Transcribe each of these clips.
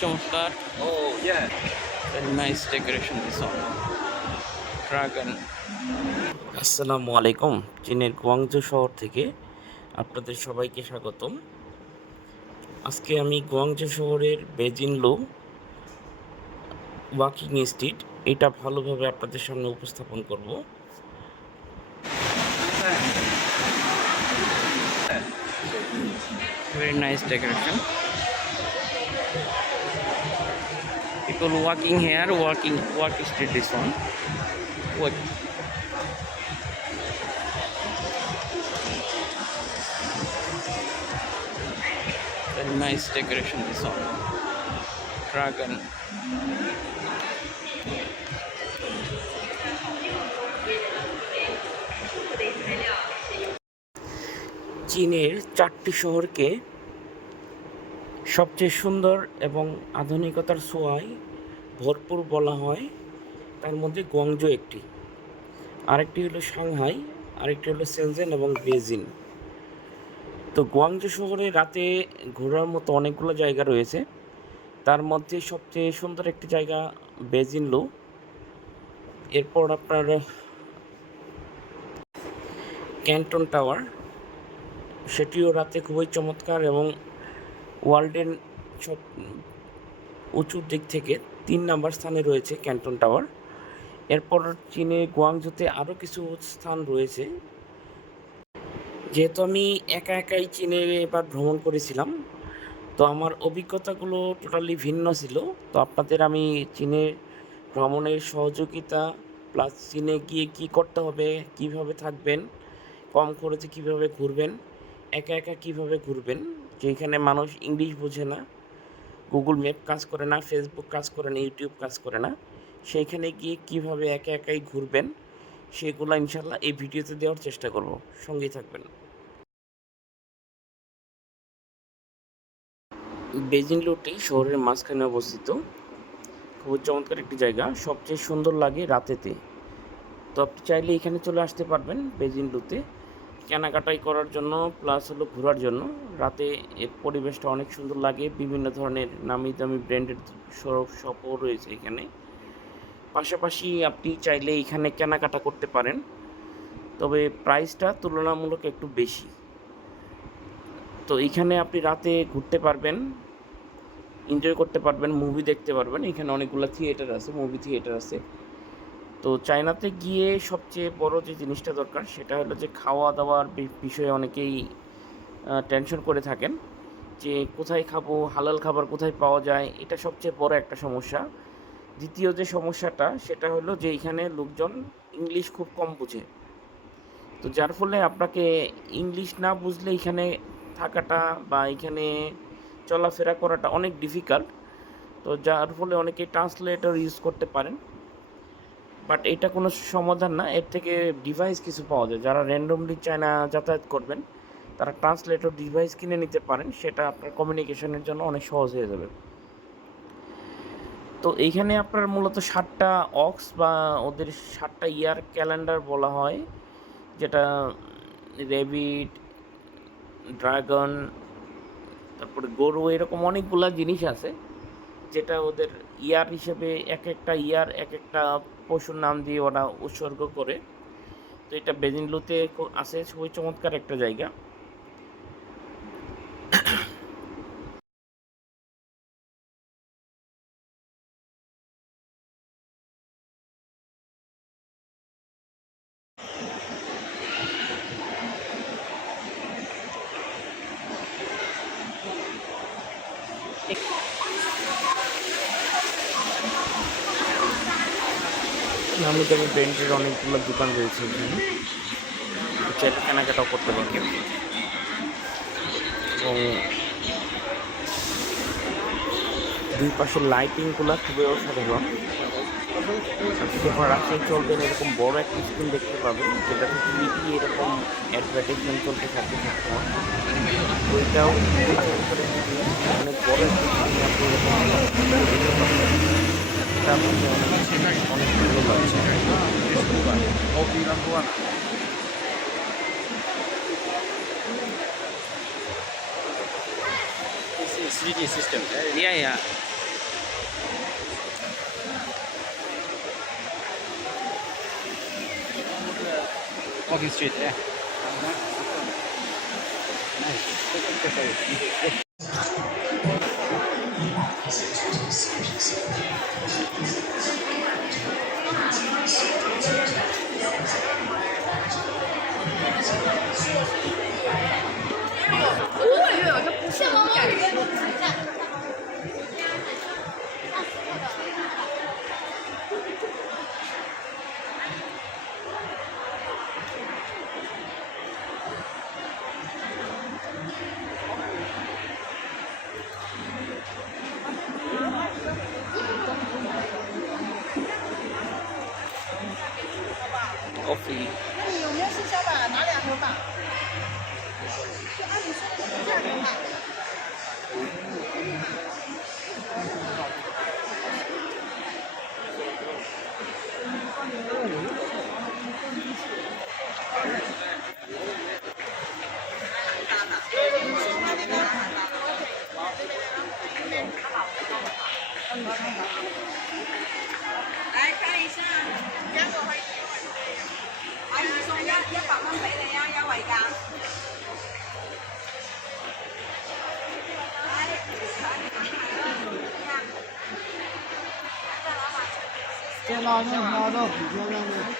চমৎকার decoration this one. Dragon. আসসালামু আলাইকুম চীনের গুয়াংজু শহর থেকে আপনাদের সবাইকে স্বাগতম আজকে আমি গুয়াংজু শহরের বেজিনলো ওয়াকিং স্ট্রিট এটা ভালোভাবে আপনাদের সামনে উপস্থাপন করব Very nice decoration. People walking here, walking, walk street this one. What? Very nice decoration this one. Dragon. চীনের চারটি শহরকে সবচেয়ে সুন্দর এবং আধুনিকতার ছোঁয়ায় ভরপুর বলা হয়, তার মধ্যে গুয়াংজু একটি। আরেকটি হলো সাংহাই, আরেকটি হলো সেনজেন এবং বেজিং তো গুয়াংজু শহরে রাতে ঘোরার মতো অনেকগুলো জায়গা রয়েছে। তার মধ্যে সবচেয়ে সুন্দর একটি জায়গা বেজিন লো। এরপর আপনার ক্যান্টন টাওয়ার। সেটিও রাতে খুবই চমৎকার এবং ওয়ার্ল্ডের সব উঁচুর দিক থেকে তিন নাম্বার স্থানে রয়েছে ক্যান্টন টাওয়ার। এরপর চীনে গুয়াংজুতে আরও কিছু স্থান রয়েছে। যেহেতু আমি একা একাই চীনে এবার ভ্রমণ করেছিলাম, তো আমার অভিজ্ঞতাগুলো টোটালি ভিন্ন ছিল। তো আপনাদের আমি চীনের ভ্রমণের সহযোগিতা প্লাস চীনে গিয়ে কী করতে হবে, কীভাবে থাকবেন, কম খরচে কীভাবে ঘুরবেন, একা একা কীভাবে ঘুরবেন, যেখানে মানুষ ইংলিশ বোঝে না গুগল ম্যাপ কাজ করে না ফেসবুক কাজ করে না ইউটিউব কাজ করে না, সেইখানে গিয়ে কীভাবে একা একাই ঘুরবেন, সেগুলো ইনশাল্লাহ এই ভিডিওতে দেওয়ার চেষ্টা করব। সঙ্গেই থাকবেন। বেজিং লুটি শহরের মাঝখানে অবস্থিত। খুব চমৎকার একটি জায়গা। সবচেয়ে সুন্দর লাগে রাতেতে। তো আপনি চাইলে এখানে চলে আসতে পারবেন বেজিং লুতে কেনাকাটাই করার জন্য প্লাস হলো ঘোরার জন্য। রাতে এর পরিবেশটা অনেক সুন্দর লাগে, বিভিন্ন ধরনের নামি দামি ব্র্যান্ডের সরব শপও রয়েছে এখানে। পাশাপাশি আপনি চাইলে এখানে কেনাকাটা করতে পারেন, তবে প্রাইসটা তুলনামূলক একটু বেশি। তো এখানে আপনি রাতে ঘুরতে পারবেন এনজয় করতে পারবেন মুভি দেখতে পারবেন। এখানে অনেকগুলো থিয়েটার আছে মুভি থিয়েটার আছে। তো চায়নাতে গিয়ে সবচেয়ে বড় যে জিনিসটা দরকার, সেটা হলো যে খাওয়া দাওয়ার বিষয়ে অনেকেই টেনশন করে থাকেন যে কোথায় খাব, হালাল খাবার কোথায় পাওয়া যায়, এটা সবচেয়ে বড় একটা সমস্যা। দ্বিতীয় যে সমস্যাটা, সেটা হলো যে এখানে লোকজন ইংলিশ খুব কম বুঝে। তো যার ফলে আপনাকে ইংলিশ না বুঝলে এখানে থাকাটা বা এখানে চলাফেরা করাটা অনেক ডিফিকাল্ট তো যার ফলে অনেকে ট্রান্সলেটর ইউজ করতে পারেন। বাট এটা কোনো সমাধান না। এর থেকে ডিভাইস কিছু পাওয়া যায়। যারা র্যান্ডমলি চায়না যাতায়াত করবেন, তারা ট্রান্সলেটর ডিভাইস কিনে নিতে পারেন। সেটা আপনার কমিউনিকেশনের জন্য অনেক সহজ হয়ে যাবে। তো এইখানে আপনার মূলত সাতটা অক্স বা ওদের সাতটা ইয়ার ক্যালেন্ডার বলা হয়, যেটা রেবিট ড্রাগন তারপরে গরু, এরকম অনেকগুলা জিনিস আছে, যেটা ওদের ইয়ার হিসেবে এক একটা ইয়ার এক একটা পশুর নাম দিয়ে ওরা উৎসর্গ করে। তো এটা বেজিনলুতে আছে। খুবই চমৎকার একটা জায়গা। নামি দামি ব্র্যান্ডের অনেকগুলো দোকান রয়েছে এখানে? কেনাকাটাও করতে পারবেন এবং দুই পাশের লাইটিংগুলো খুবই অসাধারণ। রাস্তায় চলবেন এরকম বড় একটা স্ক্রিন দেখতে পাবেন যেটাতে টিভি এরকম অ্যাডভার্টাইজমেন্ট চলতে থাকে সবসময়। ওইটাও অনেক বড় একটা এটা や Walking street, yeah. 这毛毛雨 拉动，拉动，取消任务。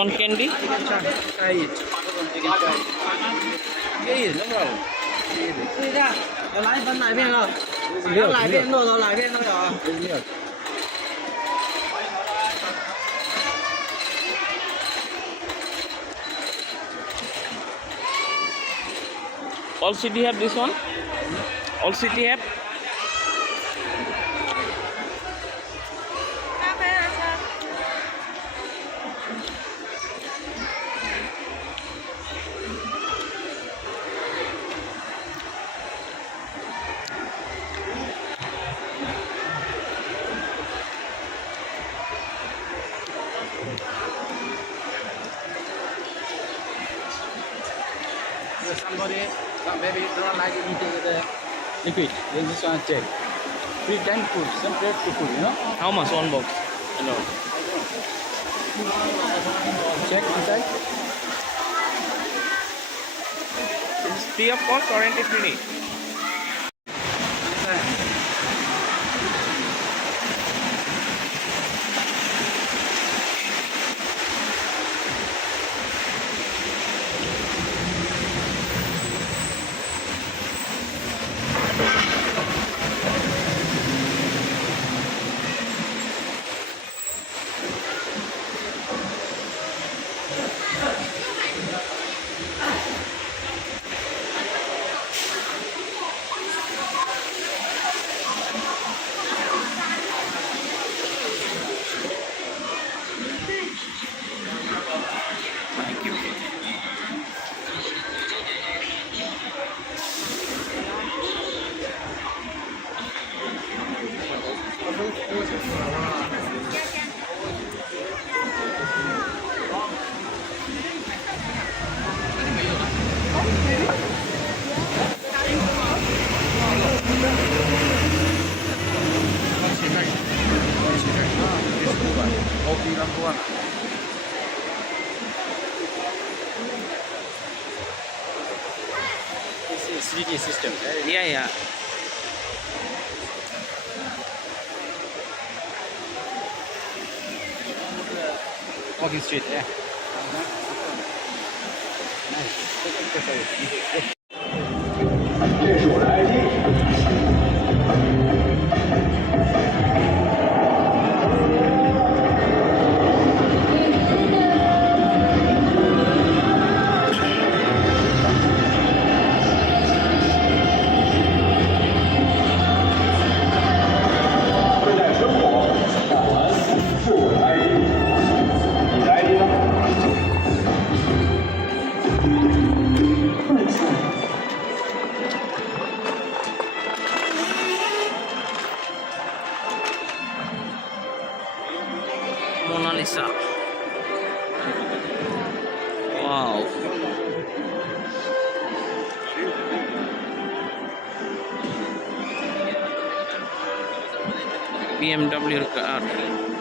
cotton candy cái gì đúng rồi Ở lái bên này bên rồi Ở lại bên rồi, rồi lại bên thôi rồi All city have this one? All city have? If somebody, some maybe don't like eating the liquid, then this one check. Free tank food, separate to food, you know? how much one box Hello. Check inside. it's free of cost or free system. Yeah, yeah. Walking street, yeah. Nice. Mona Lisa. Wow. BMW ke atas.